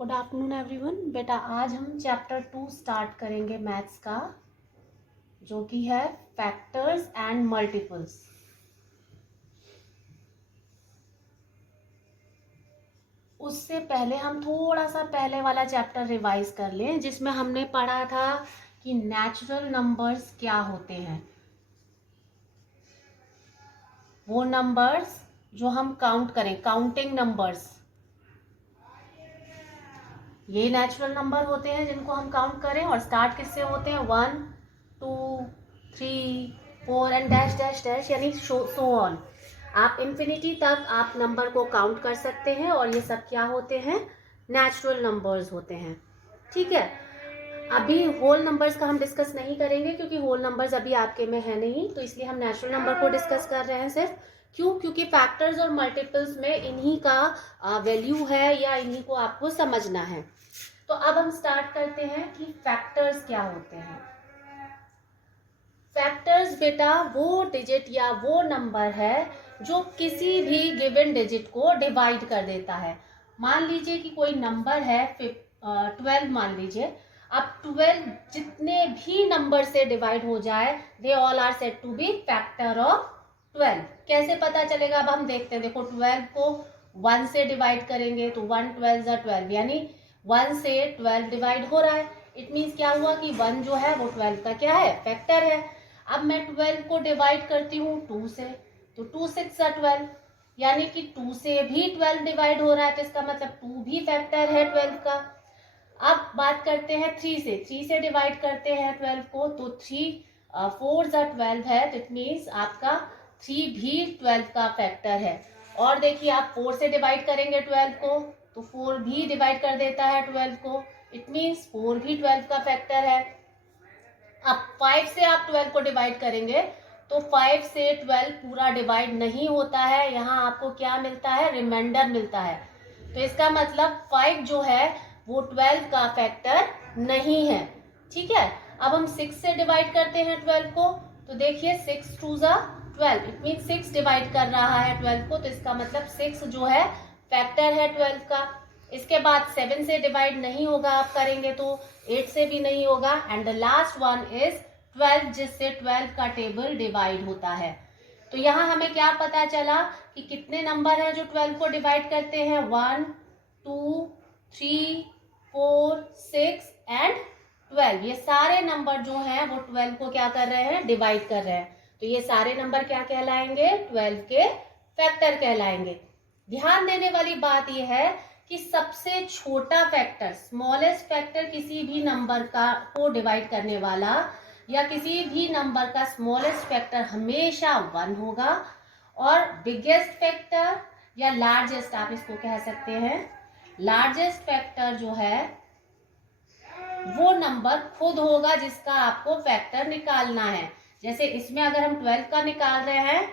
Good afternoon everyone. बेटा आज हम चैप्टर 2 स्टार्ट करेंगे मैथ्स का, जो कि है फैक्टर्स एंड मल्टीपल्स। उससे पहले हम थोड़ा सा पहले वाला चैप्टर रिवाइज कर लें, जिसमें हमने पढ़ा था कि नेचुरल नंबर्स क्या होते हैं। वो नंबर्स जो हम काउंट करें, काउंटिंग नंबर्स, ये नेचुरल नंबर होते हैं जिनको हम काउंट करें। और स्टार्ट किससे होते हैं? 1 2 3 4 एंड डैश डैश डैश, यानी सो ऑन। आप इन्फिनिटी तक आप नंबर को काउंट कर सकते हैं, और ये सब क्या होते हैं? नेचुरल नंबर्स होते हैं। ठीक है, अभी होल नंबर्स का हम डिस्कस नहीं करेंगे, क्योंकि होल नंबर्स अभी आपके में है नहीं, तो इसलिए हम नेचुरल नंबर को डिस्कस कर रहे हैं सिर्फ। क्यों? क्योंकि फैक्टर्स और मल्टीपल्स में इन्हीं का वैल्यू है, या इन्हीं को आपको समझना है। तो अब हम स्टार्ट करते हैं कि फैक्टर्स क्या होते हैं। फैक्टर्स बेटा वो डिजिट या वो नंबर है जो किसी भी गिवन डिजिट को डिवाइड कर देता है। मान लीजिए कि कोई नंबर है 12, मान लीजिए। अब 12 जितने भी नंबर से डिवाइड हो जाए, they all are said to be factor of 12। कैसे पता चलेगा? अब हम देखते हैं। देखो, 12 को 1 से डिवाइड करेंगे तो 1 12 12, यानी 1 से 12 डिवाइड हो रहा है। इट मीन्स क्या हुआ कि 1 जो है वो 12 का क्या है? फैक्टर है। अब मैं 12 को डिवाइड करती हूँ 2 से, तो 2 6 12, यानी कि 2 से भी 12 डिवाइड हो रहा है, तो इसका मतलब 2 भी फैक्टर है 12 का। अब बात करते हैं 3 से डिवाइड करते हैं 12 को, तो 3 4 12 है, तो इट मीन्स आपका 3 भी 12 का फैक्टर है। और देखिए, आप 4 से डिवाइड करेंगे 12 को, तो 4 भी डिवाइड कर देता है 12 को, इट मीन्स 4 भी 12 का फैक्टर है। अब 5 से आप 12 को डिवाइड करेंगे, तो 5 से 12 पूरा डिवाइड नहीं होता है, यहाँ आपको क्या मिलता है? रिमाइंडर मिलता है। तो इसका मतलब 5 जो है वो 12 का फैक्टर नहीं है। ठीक है, अब हम 6 से डिवाइड करते हैं 12 को, तो देखिए 6 2 12, इट मीन 6 डिवाइड कर रहा है 12 को, तो इसका मतलब 6 जो है फैक्टर है 12 का। इसके बाद 7 से डिवाइड नहीं होगा, आप करेंगे तो 8 से भी नहीं होगा। And the last one is 12, जिससे 12 का टेबल डिवाइड होता है। तो यहाँ हमें क्या पता चला कि कितने नंबर हैं जो 12 को डिवाइड करते हैं? 1 2 3 4 6 एंड 12। ये सारे नंबर जो हैं वो 12 को क्या कर रहे हैं? डिवाइड कर रहे हैं। तो ये सारे नंबर क्या कहलाएंगे? 12 के फैक्टर कहलाएंगे। ध्यान देने वाली बात यह है कि सबसे छोटा फैक्टर, स्मॉलेस्ट फैक्टर किसी भी नंबर को डिवाइड करने वाला, या किसी भी नंबर का स्मॉलेस्ट फैक्टर हमेशा 1 होगा। और बिगेस्ट फैक्टर या लार्जेस्ट, आप इसको कह सकते हैं, लार्जेस्ट फैक्टर जो है वो नंबर खुद होगा जिसका आपको फैक्टर निकालना है। जैसे इसमें अगर हम 12 का निकाल रहे हैं,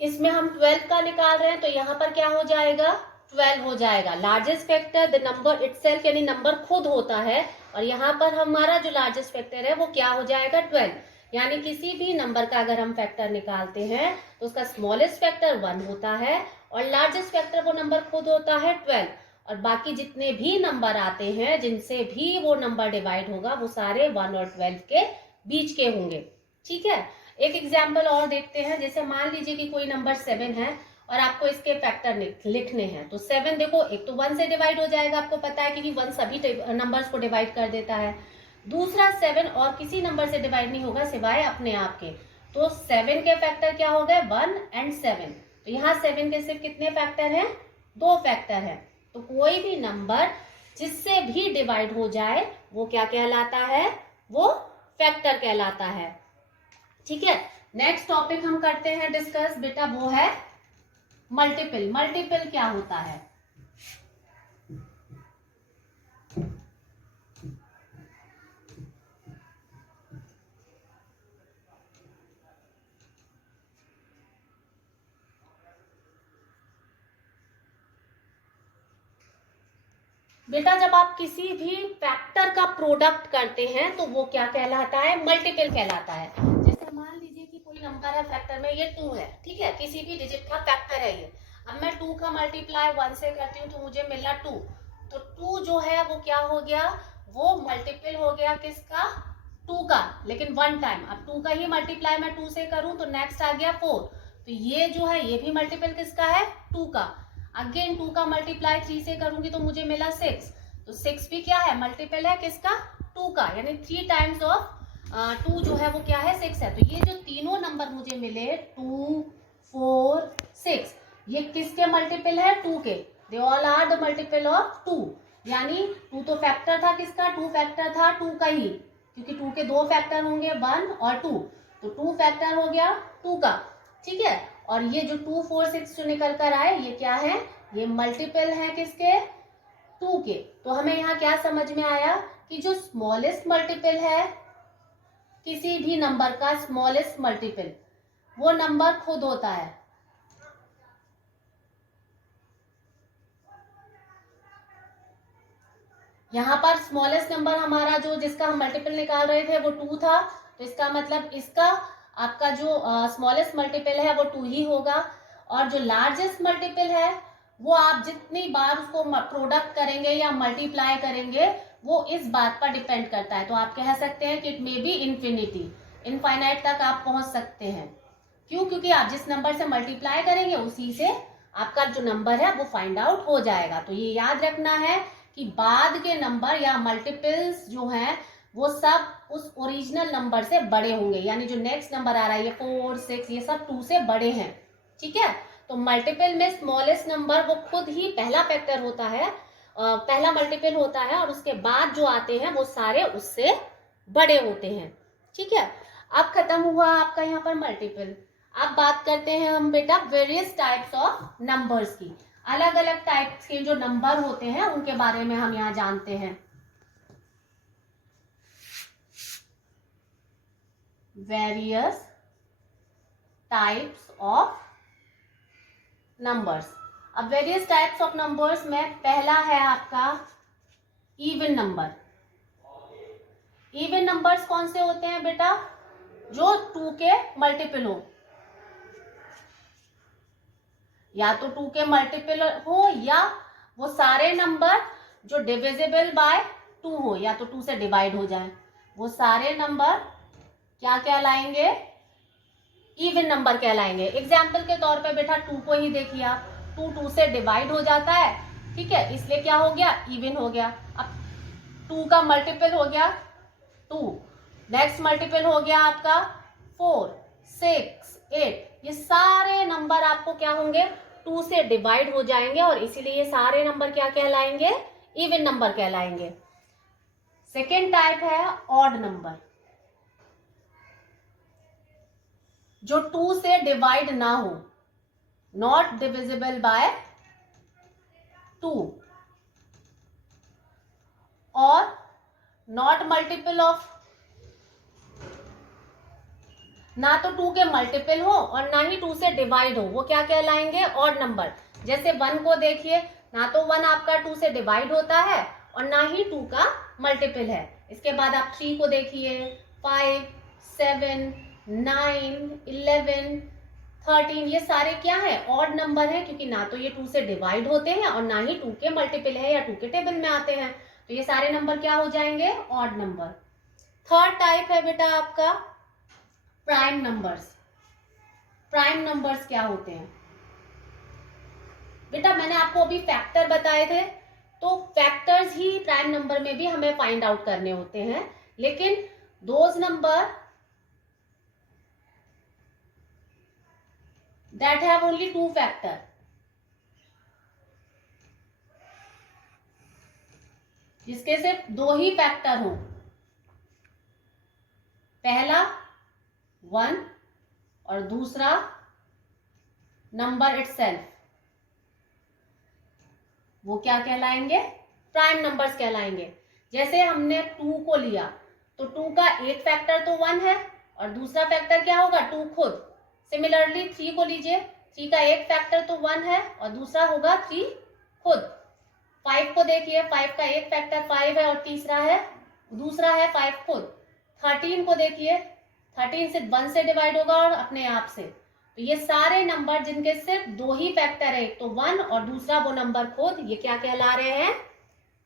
इसमें हम 12 का निकाल रहे हैं, तो यहाँ पर क्या हो जाएगा? 12 हो जाएगा। Largest factor the number itself, यानी नंबर खुद होता है, और यहाँ पर हमारा जो लार्जेस्ट फैक्टर है वो क्या हो जाएगा? 12। यानी किसी भी नंबर का अगर हम फैक्टर निकालते हैं तो उसका स्मॉलेस्ट फैक्टर 1 होता है, और लार्जेस्ट फैक्टर वो नंबर खुद होता है 12। और बाकी जितने भी नंबर आते हैं जिनसे भी वो नंबर डिवाइड होगा, वो सारे 1 और 12 के बीच के होंगे। ठीक है, एक एग्जाम्पल और देखते हैं। जैसे मान लीजिए कि कोई नंबर 7 है और आपको इसके फैक्टर लिखने हैं, तो 7 देखो, एक तो 1 से डिवाइड हो जाएगा, आपको पता है कि 1 सभी नंबर्स को डिवाइड कर देता है। दूसरा 7 और किसी नंबर से डिवाइड नहीं होगा सिवाय अपने आप के, तो 7 के फैक्टर क्या हो गए? 1 एंड 7। तो यहाँ 7 के सिर्फ कितने फैक्टर हैं? 2 फैक्टर है। तो कोई भी नंबर जिससे भी डिवाइड हो जाए वो क्या कहलाता है? वो फैक्टर कहलाता है। ठीक है, नेक्स्ट टॉपिक हम करते हैं डिस्कस बेटा, वो है मल्टीपल। मल्टीपल क्या होता है? बेटा जब आप किसी भी फैक्टर का प्रोडक्ट करते हैं तो वो क्या कहलाता है? मल्टीपल कहलाता है। जैसे मान लीजिए कि कोई नंबर नंबर है फैक्टर में, ये 2 है, ठीक है, किसी भी डिजिट का फैक्टर है ये। अब मैं 2 का मल्टीप्लाई 1 से करती हूँ तो मुझे मिला 2, तो 2 जो है वो क्या हो गया, वो मल्टीपल हो गया किसका, 2 का, लेकिन 1 टाइम। अब 2 का ही मल्टीप्लाई मैं 2 से करूं तो नेक्स्ट आ गया 4, तो ये जो है ये भी मल्टीपल किसका है, 2 का। अगेन 2 का मल्टीप्लाई 3 से करूंगी तो मुझे मिला 6, तो 6 भी क्या है, मल्टीपल है किसका, 2 का, यानी 3 टाइम्स ऑफ 2 जो है वो क्या है, 6 है। तो ये जो तीनों नंबर मुझे मिले 2, 4, 6, ये किसके मल्टीपल है, 2 के, they all are the multiple of 2, यानी 2 तो फैक्टर था किसका, 2 फैक्टर था 2 का ही, क्योंकि 2 के 2 फैक्टर होंगे 1 और 2, तो 2 फैक्टर हो गया 2 का, ठीक है। और ये जो 2, 4, 6 जो निकल कर आए ये क्या है, ये मल्टीपल है किसके, 2 के। तो हमें यहाँ क्या समझ में आया कि जो स्मॉलेस्ट मल्टीपल है किसी भी नंबर का, स्मॉलेस्ट मल्टीपल वो नंबर खुद होता है। यहाँ पर स्मॉलेस्ट नंबर हमारा जो जिसका हम मल्टीपल निकाल रहे थे वो 2 था, तो इसका मतलब इसका आपका जो स्मॉलेस्ट मल्टीपल है वो 2 ही होगा। और जो लार्जेस्ट मल्टीपल है वो आप जितनी बार उसको प्रोडक्ट करेंगे या मल्टीप्लाई करेंगे वो इस बात पर डिपेंड करता है। तो आप कह सकते हैं कि it may be infinity, infinite तक आप पहुंच सकते हैं। क्यों, क्योंकि आप जिस नंबर से मल्टीप्लाई करेंगे उसी से आपका जो नंबर है वो फाइंड आउट हो जाएगा। तो ये याद रखना है कि बाद के नंबर या मल्टीपल्स जो हैं वो सब उस ओरिजिनल नंबर से बड़े होंगे, यानी जो नेक्स्ट नंबर आ रहा है ये 4, 6 ये सब 2 से बड़े हैं, ठीक है। तो मल्टीपल में स्मॉलेस्ट नंबर वो खुद ही पहला फैक्टर होता है, पहला मल्टीपल होता है, और उसके बाद जो आते हैं वो सारे उससे बड़े होते हैं, ठीक है। अब खत्म हुआ आपका यहाँ पर मल्टीपल। अब बात करते हैं हम बेटा वेरियस टाइप्स ऑफ नंबर्स की। अलग अलग टाइप्स के जो नंबर होते हैं उनके बारे में हम यहाँ जानते हैं। Various types of numbers. अब वेरियस टाइप्स ऑफ नंबर्स में पहला है आपका इवन नंबर। इवन नंबर्स कौन से होते हैं बेटा, जो 2 के मल्टीपल हो, या तो 2 के मल्टीपल हो या वो सारे नंबर जो डिविजिबल बाय 2 हो, या तो 2 से डिवाइड हो जाए, वो सारे नंबर क्या कहलाएंगे, इवन नंबर कहलाएंगे। एग्जाम्पल के तौर पे बेटा 2 को ही देखिए आप, 2 से डिवाइड हो जाता है, ठीक है, इसलिए क्या हो गया, इवन हो गया। अब 2 का मल्टीपल हो गया 2, नेक्स्ट मल्टीपल हो गया आपका 4, 6, 8, ये सारे नंबर आपको क्या होंगे, 2 से डिवाइड हो जाएंगे, और इसीलिए ये सारे नंबर क्या कहलाएंगे, इवन नंबर कहलाएंगे। सेकेंड टाइप है ऑड नंबर, जो 2 से डिवाइड ना हो, नॉट डिविजिबल बाय 2, और नॉट मल्टीपल ऑफ, ना तो 2 के मल्टीपल हो और ना ही 2 से डिवाइड हो, वो क्या कहलाएंगे, ऑड नंबर। जैसे 1 को देखिए, ना तो 1 आपका 2 से डिवाइड होता है और ना ही 2 का मल्टीपल है। इसके बाद आप 3 को देखिए, 5, 7, 9, 11, 13, ये सारे क्या है, ऑड नंबर है, क्योंकि ना तो ये 2 से डिवाइड होते हैं और ना ही 2 के मल्टीपल है या 2 के टेबल में आते हैं, तो ये सारे नंबर क्या हो जाएंगे, ऑड नंबर। थर्ड टाइप है बेटा आपका प्राइम नंबर्स। प्राइम नंबर्स क्या होते हैं बेटा, मैंने आपको अभी फैक्टर बताए थे, तो फैक्टर्स ही प्राइम नंबर में भी हमें फाइंड आउट करने होते हैं, लेकिन those number that have only 2 factor, जिसके सिर्फ 2 ही फैक्टर हो, पहला 1 और दूसरा नंबर इटसेल्फ, वो क्या कहलाएंगे, प्राइम नंबर्स कहलाएंगे। जैसे हमने 2 को लिया तो 2 का एक फैक्टर तो 1 है और दूसरा फैक्टर क्या होगा, 2 खुद। सिमिलरली 3 को लीजिए, 3 का एक फैक्टर तो 1 है और दूसरा होगा 3 खुद। 5 को देखिए, 5 का एक फैक्टर 5 है और तीसरा है, दूसरा है 5 खुद। 13 को देखिए, 13 सिर्फ 1 से डिवाइड होगा और अपने आप से। तो ये सारे नंबर जिनके सिर्फ 2 ही फैक्टर है, एक तो 1 और दूसरा वो नंबर खुद, ये क्या कहला रहे हैं?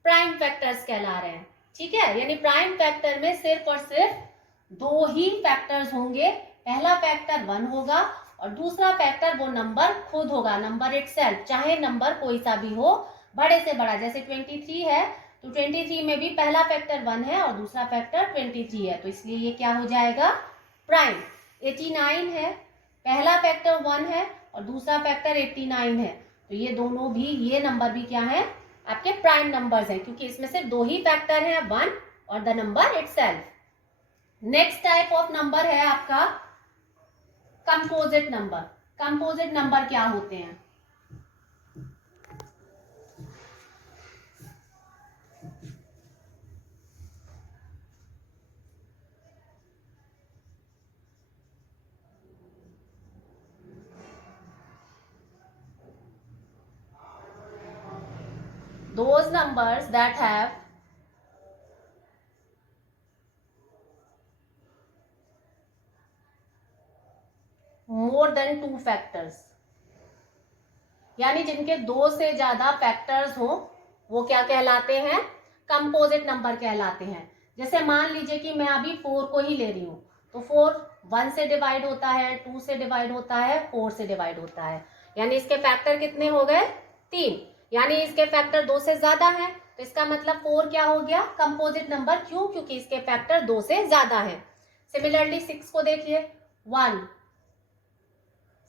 प्राइम फैक्टर्स कहला रहे हैं। ठीक है, यानी प्राइम फैक्टर में सिर्फ और सिर्फ 2 ही फैक्टर्स होंगे। पहला फैक्टर 1 होगा और दूसरा फैक्टर वो नंबर खुद होगा, नंबर इटसेल्फ, चाहे नंबर कोई सा भी हो, बड़े से बड़ा। जैसे 23 है तो 23 में भी पहला फैक्टर 1 है और दूसरा फैक्टर 23 है, तो इसलिए ये क्या हो जाएगा? प्राइम। 89 है, पहला फैक्टर 1 है और दूसरा फैक्टर 89 है, तो ये दोनों भी, ये नंबर भी क्या है? आपके प्राइम नंबर्स हैं, क्योंकि इसमें सिर्फ 2 ही फैक्टर हैं, 1 और the number itself. Next type of number है आपका कंपोजिट नंबर। कंपोजिट नंबर क्या होते हैं? Those numbers that have more than 2 factors, यानी जिनके 2 से ज्यादा फैक्टर्स हो, वो क्या कहलाते हैं? कंपोजिट नंबर कहलाते हैं। जैसे मान लीजिए कि मैं अभी 4 को ही ले रही हूँ, तो 4 1 से डिवाइड होता है, 2 से डिवाइड होता है, 4 से डिवाइड होता है, यानी इसके फैक्टर कितने हो गए? 3, यानी इसके फैक्टर 2 से ज्यादा है, तो इसका मतलब 4 क्या हो गया? Composite number. क्यों? क्योंकि इसके फैक्टर 2 से ज्यादा है। सिमिलरली 6 को देखिए, 1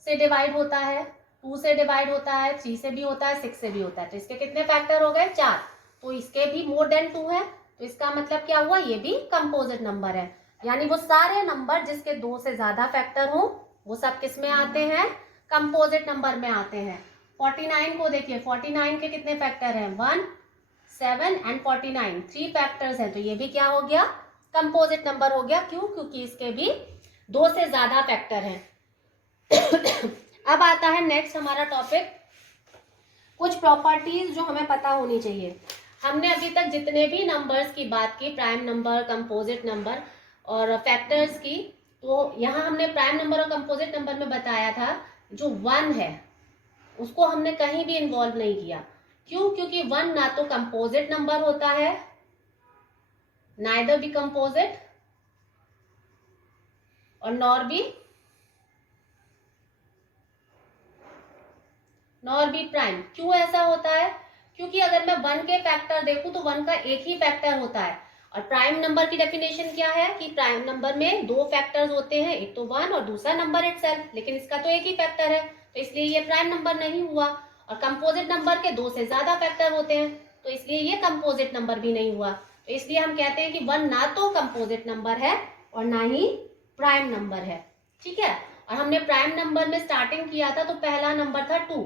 से डिवाइड होता है, 2 से डिवाइड होता है, 3 से भी होता है, 6 से भी होता है, तो इसके कितने फैक्टर हो गए? 4, तो इसके भी मोर देन 2 है, तो इसका मतलब क्या हुआ? ये भी कंपोजिट नंबर है। यानी वो सारे नंबर जिसके 2 से ज्यादा फैक्टर हो, वो सब किस में आते हैं? कंपोजिट नंबर में आते हैं। 49 को देखिए, 49 के कितने फैक्टर हैं? 1, 7 एंड 49, 3 फैक्टर्स हैं, तो ये भी क्या हो गया? कंपोजिट नंबर हो गया। क्यों? क्योंकि इसके भी 2 से ज्यादा फैक्टर हैं। अब आता है नेक्स्ट हमारा टॉपिक, कुछ प्रॉपर्टीज जो हमें पता होनी चाहिए। हमने अभी तक जितने भी नंबर्स की बात की, प्राइम नंबर, कंपोजिट नंबर और फैक्टर्स की, तो यहाँ हमने प्राइम नंबर और कंपोजिट नंबर में बताया था जो 1 है उसको हमने कहीं भी इन्वॉल्व नहीं किया। क्यों? क्योंकि 1 ना तो कंपोजिट नंबर होता है, नाइदर बी कंपोजिट और नॉर बी प्राइम। क्यों ऐसा होता है? क्योंकि अगर मैं 1 के फैक्टर देखूं तो 1 का एक ही फैक्टर होता है, और प्राइम नंबर की डेफिनेशन क्या है कि प्राइम नंबर में 2 फैक्टर्स होते हैं, एक तो 1 और दूसरा नंबर इटसेल्फ, लेकिन इसका तो एक ही फैक्टर है, तो इसलिए ये प्राइम नंबर नहीं हुआ। और कंपोजिट नंबर के 2 से ज्यादा फैक्टर होते हैं, तो इसलिए ये कंपोजिट नंबर भी नहीं हुआ। तो इसलिए हम कहते हैं कि 1 ना तो कंपोजिट नंबर है और ना ही प्राइम नंबर है। ठीक है, और हमने प्राइम नंबर में स्टार्टिंग किया था, तो पहला नंबर था 2,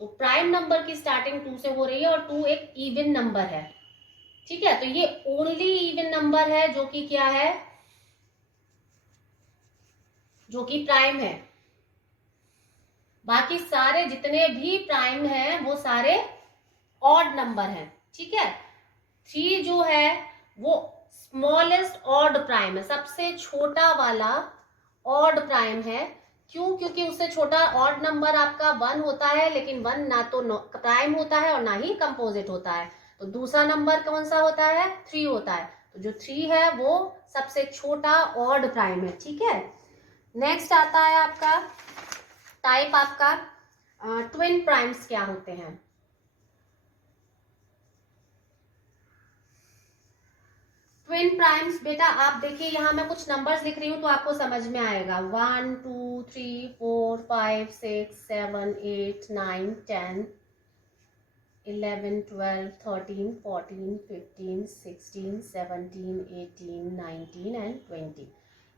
तो प्राइम नंबर की स्टार्टिंग 2 से हो रही है और 2 एक इवन नंबर है। ठीक है, तो ये ओनली इवन नंबर है जो कि क्या है? जो कि प्राइम है। बाकी सारे जितने भी प्राइम हैं वो सारे ऑड नंबर हैं। ठीक है, 3 जो है वो स्मॉलेस्ट ऑड प्राइम है, सबसे छोटा वाला ऑड प्राइम है। क्यों? क्योंकि उससे छोटा ऑड नंबर आपका 1 होता है, लेकिन 1 ना तो प्राइम होता है और ना ही कंपोजिट होता है। तो दूसरा नंबर कौन सा होता है? 3 होता है, तो जो 3 है वो सबसे छोटा ऑड प्राइम है। ठीक है, नेक्स्ट आता है आपका टाइप, आपका ट्विन प्राइम्स क्या होते हैं? ट्विन प्राइम्स बेटा आप देखिए, यहाँ मैं कुछ नंबर्स लिख रही हूँ तो आपको समझ में आएगा। 1 2 3 4 5 6 7 8 9 10 11 12 13 14 15 16 17 18 19 एंड 20।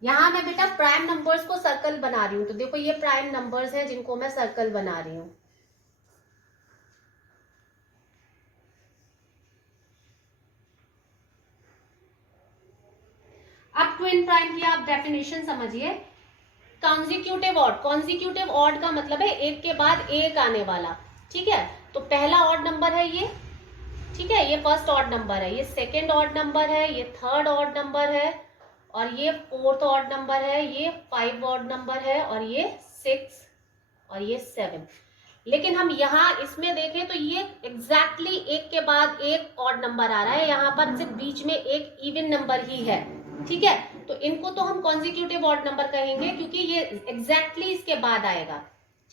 यहाँ मैं बेटा प्राइम नंबर्स को सर्कल बना रही हूँ, तो देखो ये प्राइम नंबर्स हैं जिनको मैं सर्कल बना रही हूँ। अब ट्विन प्राइम की आप डेफिनेशन समझिए। कॉन्जिक्यूटिव ऑड, कॉन्जिक्यूटिव ऑड का मतलब है एक के बाद एक आने वाला। ठीक है, तो पहला ऑड नंबर है ये, ठीक है, ये फर्स्ट ऑड नंबर है, ये सेकेंड ऑड नंबर है, ये थर्ड ऑड नंबर है और ये 4th ऑड नंबर है, ये 5 ऑड नंबर है, और ये 6 और ये 7। लेकिन हम यहाँ इसमें देखें तो ये एग्जैक्टली एक के बाद एक ऑड नंबर आ रहा है, यहाँ पर सिर्फ बीच में एक इवन नंबर ही है। ठीक है, तो इनको तो हम कॉन्जिक्यूटिव ऑड नंबर कहेंगे क्योंकि ये एग्जैक्टली इसके बाद आएगा।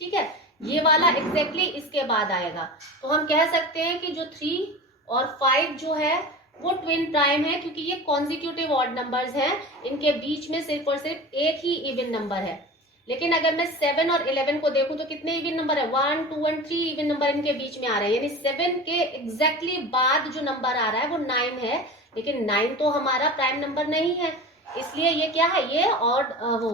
ठीक है, ये वाला एग्जैक्टली इसके बाद आएगा। तो हम कह सकते हैं कि जो 3 और 5 जो है वो ट्विन प्राइम है क्योंकि ये कॉन्जिक्यूटिव ऑड नंबर्स हैं, इनके बीच में सिर्फ और सिर्फ एक ही इवन नंबर है। लेकिन अगर मैं 7 और 11 को देखूं तो कितने इवन नंबर है, 1, 2 और 3 इवन नंबर इनके बीच में आ रहे हैं, यानी 7 के एग्जैक्टली बाद जो नंबर आ रहा है वो 9 है। लेकिन 9 तो हमारा प्राइम नंबर नहीं है, इसलिए ये क्या है, ये और वो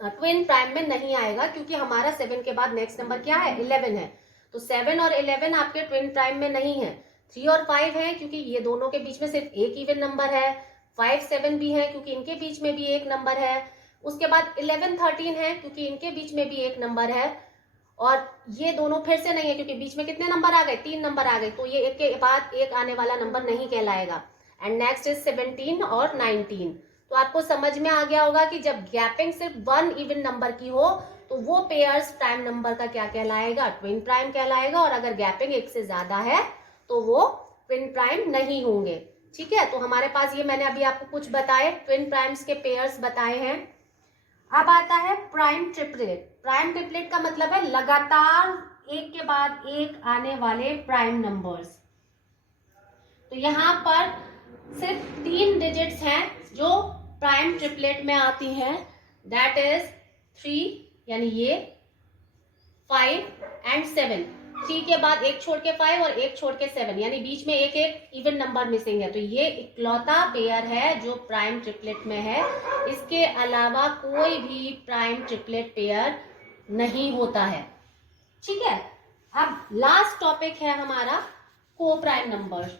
ट्विन प्राइम में नहीं आएगा क्योंकि हमारा 7 के बाद नेक्स्ट नंबर क्या है, 11 है। तो 7 और 11 आपके ट्विन प्राइम में नहीं है। 3 और 5 है क्योंकि ये दोनों के बीच में सिर्फ एक इवन नंबर है। 5, 7 भी है क्योंकि इनके बीच में भी एक नंबर है। उसके बाद 11, 13 है क्योंकि इनके बीच में भी एक नंबर है। और ये दोनों फिर से नहीं है क्योंकि बीच में कितने नंबर आ गए, 3 नंबर आ गए, तो ये एक के बाद एक आने वाला नंबर नहीं कहलाएगा। एंड नेक्स्ट इज 17 और 19। तो आपको समझ में आ गया होगा कि जब गैपिंग सिर्फ 1 इवन नंबर की हो तो वो पेयर्स प्राइम नंबर का क्या कहलाएगा, ट्विन प्राइम कहलाएगा। और अगर गैपिंग एक से ज्यादा है तो वो ट्विन प्राइम नहीं होंगे। ठीक है, तो हमारे पास ये मैंने अभी आपको कुछ बताए, ट्विन प्राइम्स के पेयर्स बताए हैं। अब आता है प्राइम ट्रिपलेट। प्राइम ट्रिपलेट का मतलब है लगातार एक के बाद एक आने वाले प्राइम नंबर्स। तो यहाँ पर सिर्फ 3 डिजिट्स हैं जो प्राइम ट्रिपलेट में आती हैं, दैट इज 3 यानी ये, 5 एंड 7। 3 के बाद एक छोड़ के 5 और एक छोड़ के 7, यानी बीच में एक एक इवन नंबर मिसिंग है। तो ये इकलौता पेयर है जो प्राइम ट्रिपलेट में है, इसके अलावा कोई भी प्राइम ट्रिपलेट पेयर नहीं होता है। ठीक है, अब लास्ट टॉपिक है हमारा को प्राइम नंबर।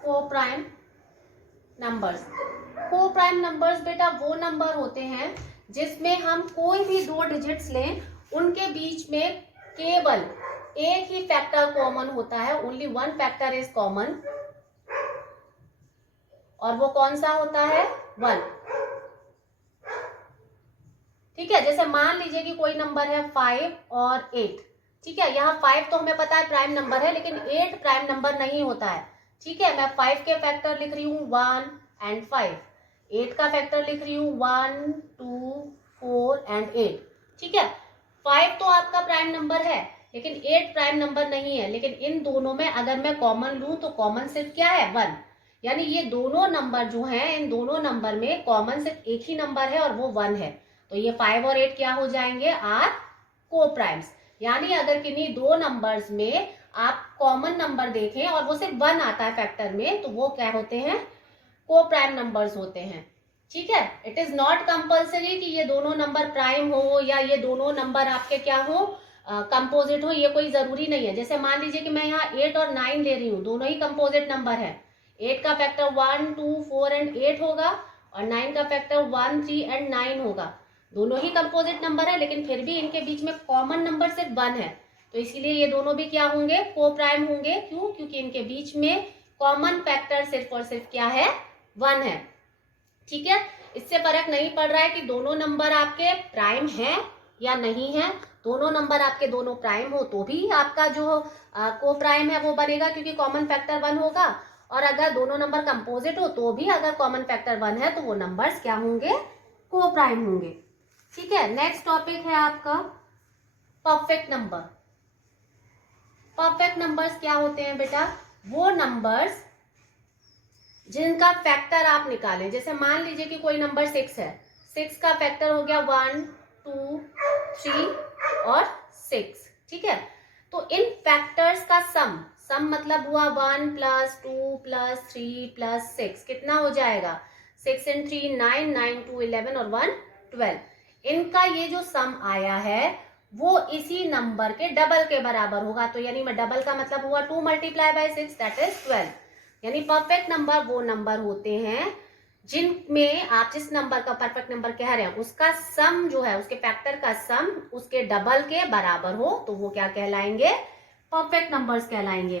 को प्राइम नंबर्स। को प्राइम नंबर्स बेटा वो नंबर होते हैं जिसमें हम कोई भी 2 डिजिट्स लें, उनके बीच में केवल एक ही फैक्टर कॉमन होता है, ओनली 1 फैक्टर इज कॉमन, और वो कौन सा होता है, 1। ठीक है, जैसे मान लीजिए कि कोई नंबर है 5 और 8। ठीक है, यहाँ 5 तो हमें पता है प्राइम नंबर है, लेकिन 8 प्राइम नंबर नहीं होता है। ठीक है, मैं 5 के फैक्टर लिख रही हूँ 1 एंड 5, 8 का फैक्टर लिख रही हूँ 1, 2, 4 एंड 8। ठीक है, 5 तो आपका प्राइम नंबर है लेकिन 8 प्राइम नंबर नहीं है। लेकिन इन दोनों में अगर मैं कॉमन लूं तो कॉमन सिर्फ क्या है, 1। यानी ये दोनों नंबर जो हैं, इन दोनों नंबर में कॉमन सिर्फ एक ही नंबर है और वो 1 है। तो ये 5 और 8 क्या हो जाएंगे, आर को प्राइम्स। यानी अगर किन्हीं 2 नंबर्स में आप कॉमन नंबर देखें और वो सिर्फ 1 आता है फैक्टर में, तो वो क्या होते हैं, को प्राइम नंबर्स होते हैं। ठीक है, इट इज नॉट कंपल्सरी कि ये दोनों नंबर प्राइम हो या ये दोनों नंबर आपके क्या हो, कंपोजिट हो, ये कोई जरूरी नहीं है। जैसे मान लीजिए कि मैं यहाँ 8 और 9 ले रही हूँ, दोनों ही कंपोजिट नंबर है। 8 का फैक्टर 1, 2, 4 एंड 8 होगा और 9 का फैक्टर 1, 3 एंड 9 होगा। दोनों ही कंपोजिट नंबर है लेकिन फिर भी इनके बीच में कॉमन नंबर सिर्फ 1 है, तो इसीलिए ये दोनों भी क्या होंगे, को प्राइम होंगे। क्यों, क्योंकि इनके बीच में कॉमन फैक्टर सिर्फ और सिर्फ क्या है, 1 है। ठीक है, इससे फर्क नहीं पड़ रहा है कि दोनों नंबर आपके प्राइम है या नहीं है। दोनों नंबर आपके दोनों प्राइम हो तो भी आपका जो को प्राइम है वो बनेगा क्योंकि कॉमन फैक्टर 1 होगा, और अगर दोनों नंबर कंपोजिट हो तो भी अगर कॉमन फैक्टर 1 है तो वो नंबर्स क्या होंगे, को प्राइम होंगे। ठीक है, नेक्स्ट टॉपिक है आपका परफेक्ट नंबर। परफेक्ट नंबर्स क्या होते हैं बेटा, वो नंबर्स जिनका फैक्टर आप निकालें। जैसे मान लीजिए कि कोई नंबर 6 है, 6 का फैक्टर हो गया 1, 2, 3 और 6। ठीक है, तो इन फैक्टर्स का सम मतलब हुआ 1 + 2 + 3 + 6, कितना हो जाएगा, 6 and 3 9, 9 2 11 और 1 12। इनका ये जो सम आया है वो इसी नंबर के डबल के बराबर होगा। तो यानी मैं डबल का मतलब हुआ 2 मल्टीप्लाई बाय 6 दैट इज 12। यानी परफेक्ट नंबर वो नंबर होते हैं जिनमें आप जिस नंबर का परफेक्ट नंबर कह रहे हैं उसका सम जो है, उसके फैक्टर का सम उसके डबल के बराबर हो, तो वो क्या कहलाएंगे? परफेक्ट नंबर्स कहलाएंगे।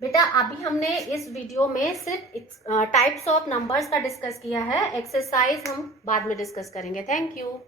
बेटा अभी हमने इस वीडियो में सिर्फ टाइप्स ऑफ नंबर्स का डिस्कस किया है, एक्सरसाइज हम बाद में डिस्कस करेंगे। Thank you.